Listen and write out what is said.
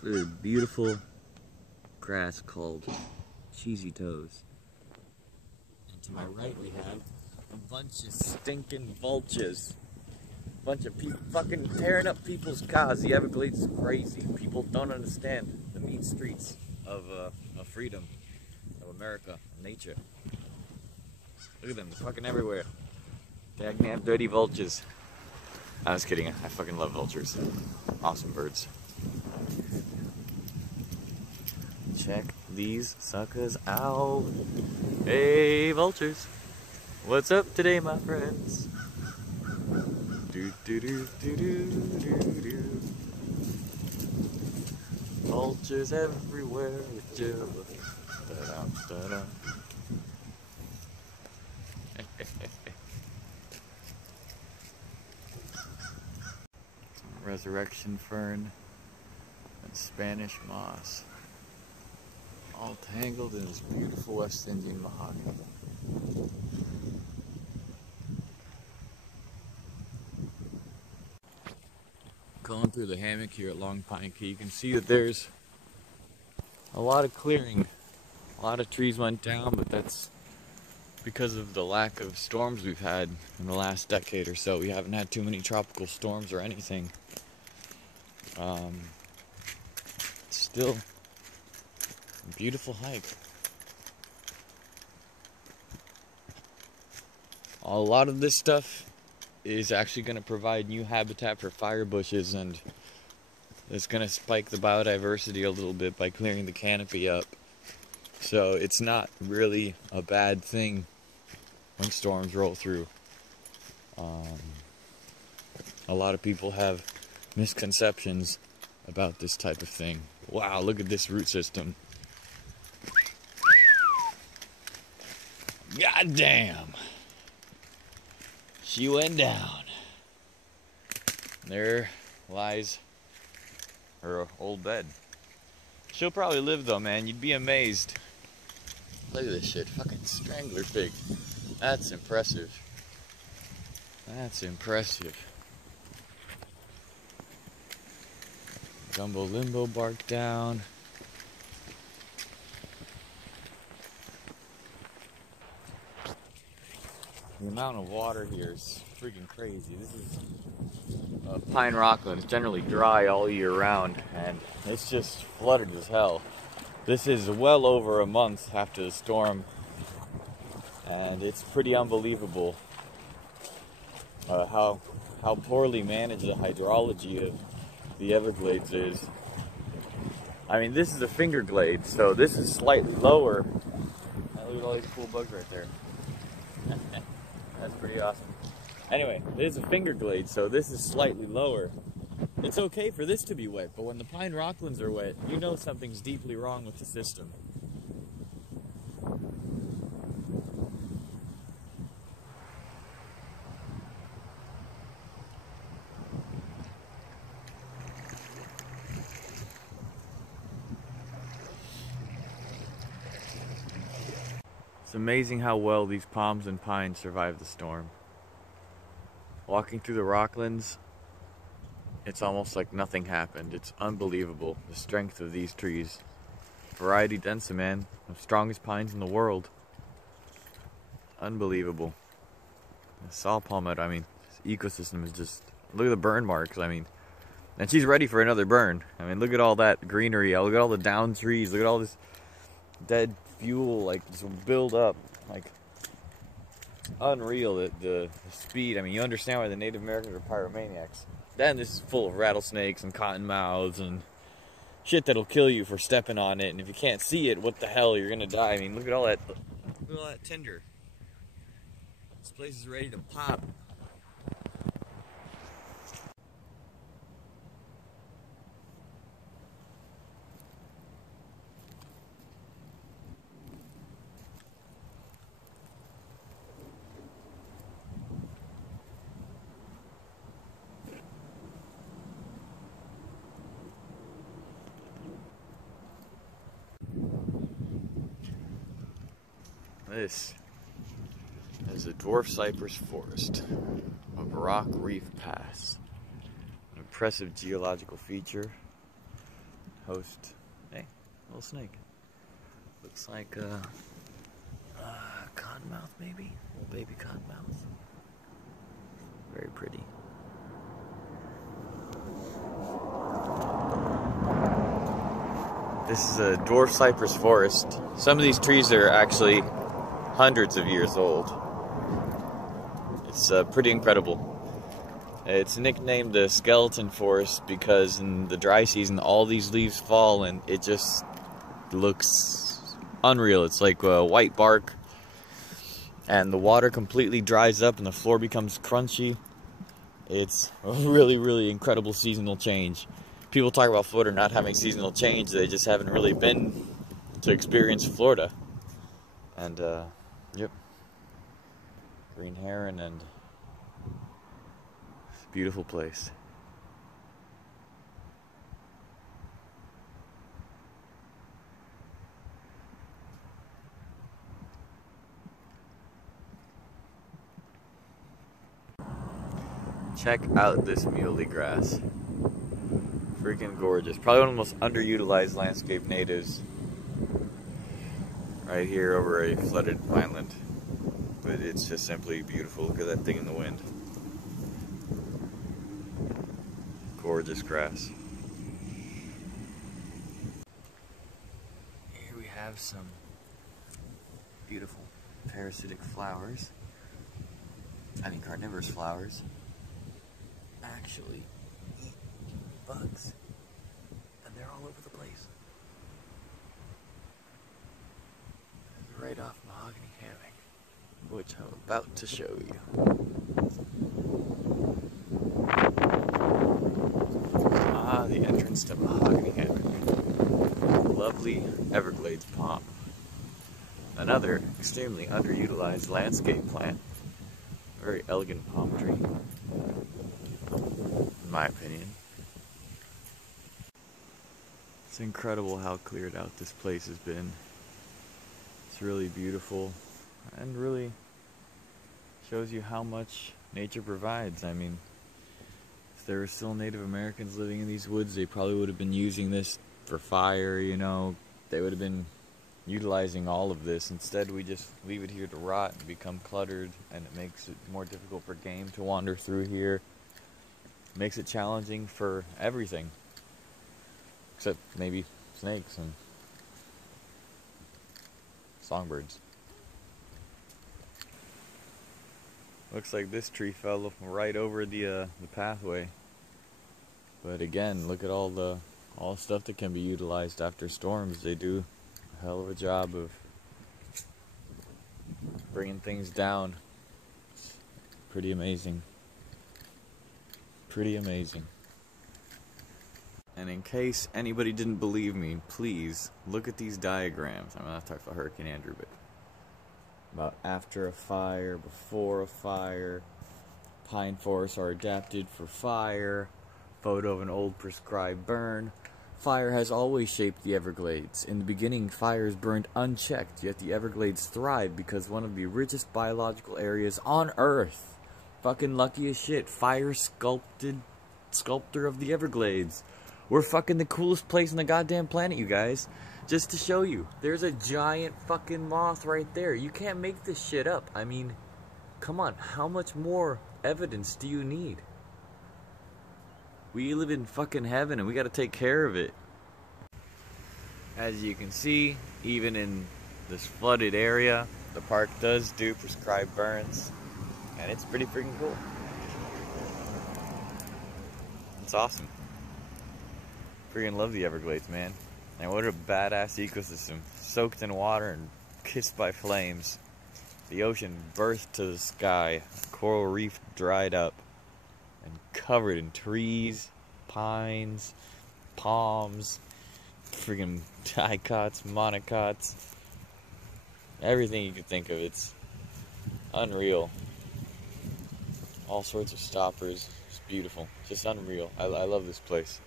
Look at the beautiful grass called cheesy toes. And to my right we have a bunch of stinking vultures. A bunch of people fucking tearing up people's cars. The Everglades is crazy. People don't understand the mean streets of freedom, of America, of nature. Look at them, they're fucking everywhere. Dagnam dirty vultures. I was kidding, I fucking love vultures. Awesome birds. Check these suckers out. Hey vultures, what's up today my friends? Do do do do do do do. Vultures everywhere with you. Da-da, da-da. Resurrection fern and Spanish moss, all tangled in this beautiful West Indian mahogany. Going through the hammock here at Long Pine Key, you can see that there's a lot of clearing. A lot of trees went down, but that's because of the lack of storms we've had in the last decade or so. We haven't had too many tropical storms or anything. Still a beautiful hike. A lot of this stuff is actually going to provide new habitat for fire bushes, and it's going to spike the biodiversity a little bit by clearing the canopy up. So it's not really a bad thing when storms roll through. A lot of people have misconceptions about this type of thing. Wow, look at this root system. God damn. She went down. There lies her old bed. She'll probably live though, man. You'd be amazed. Look at this shit. Fucking strangler fig. That's impressive. That's impressive. Gumbo limbo bark down. The amount of water here is freaking crazy. This is pine rockland. It's generally dry all year round, and it's just flooded as hell. This is well over a month after the storm, and it's pretty unbelievable how poorly managed the hydrology of the Everglades is. I mean, this is a finger glade, so this is slightly lower. Look at all these cool bugs right there. That's pretty awesome. Anyway, this is a finger glade, so this is slightly lower. It's okay for this to be wet, but when the pine rocklands are wet, you know something's deeply wrong with the system. It's amazing how well these palms and pines survive the storm. Walking through the rocklands, it's almost like nothing happened. It's unbelievable, the strength of these trees. Variety densa, man. The strongest pines in the world. Unbelievable. The saw palmetto, I mean, this ecosystem is just... Look at the burn marks, I mean. And she's ready for another burn. I mean, look at all that greenery. Look at all the down trees. Look at all this dead fuel, like, just build up. Like, unreal, the speed. I mean, you understand why the Native Americans are pyromaniacs. Then this is full of rattlesnakes and cottonmouths and shit that'll kill you for stepping on it. And if you can't see it, what the hell, you're gonna die. I mean, look at all that tinder. This place is ready to pop. This is a dwarf cypress forest of Rock Reef Pass. An impressive geological feature host. Hey, little snake. Looks like cottonmouth, maybe? Little baby cottonmouth. Very pretty. This is a dwarf cypress forest. Some of these trees are actually hundreds of years old. It's pretty incredible. It's nicknamed the skeleton forest because in the dry season all these leaves fall and it just looks unreal. It's like white bark and the water completely dries up and the floor becomes crunchy. It's a really, really incredible seasonal change. People talk about Florida not having seasonal change. They just haven't really been to experience Florida. And, yep. Green heron and beautiful place. Check out this muley grass. Freaking gorgeous. Probably one of the most underutilized landscape natives right here over a flooded island. But it's just simply beautiful. Look at that thing in the wind. Gorgeous grass. Here we have some beautiful parasitic flowers. I mean carnivorous flowers. Actually eat bugs. And they're all over the place. Right off mahogany hammock, which I'm about to show you. Ah, the entrance to mahogany hammock. Lovely Everglades palm. Another extremely underutilized landscape plant. Very elegant palm tree, in my opinion. It's incredible how cleared out this place has been. It's really beautiful and really shows you how much nature provides. I mean, if there were still Native Americans living in these woods, they probably would have been using this for fire, you know. They would have been utilizing all of this. Instead, we just leave it here to rot and become cluttered, and it makes it more difficult for game to wander through here. It makes it challenging for everything, except maybe snakes and songbirds. Looks like this tree fell right over the pathway. But again, look at all the stuff that can be utilized after storms. They do a hell of a job of bringing things down. It's pretty amazing. Pretty amazing. And in case anybody didn't believe me, please look at these diagrams. I'm not talking about Hurricane Andrew, but about after a fire, before a fire, pine forests are adapted for fire, photo of an old prescribed burn. Fire has always shaped the Everglades. In the beginning, fires burned unchecked, yet the Everglades thrived because one of the richest biological areas on Earth. Fucking lucky as shit. Fire sculptor of the Everglades. We're fucking the coolest place on the goddamn planet, you guys. Just to show you. There's a giant fucking moth right there. You can't make this shit up. I mean, come on. How much more evidence do you need? We live in fucking heaven and we gotta take care of it. As you can see, even in this flooded area, the park does do prescribed burns. And it's pretty freaking cool. It's awesome. Freaking love the Everglades, man. And what a badass ecosystem. Soaked in water and kissed by flames. The ocean birthed to the sky. Coral reef dried up. And covered in trees, pines, palms, freaking dicots, monocots. Everything you could think of. It's unreal. All sorts of stoppers. It's beautiful. Just unreal. I love this place.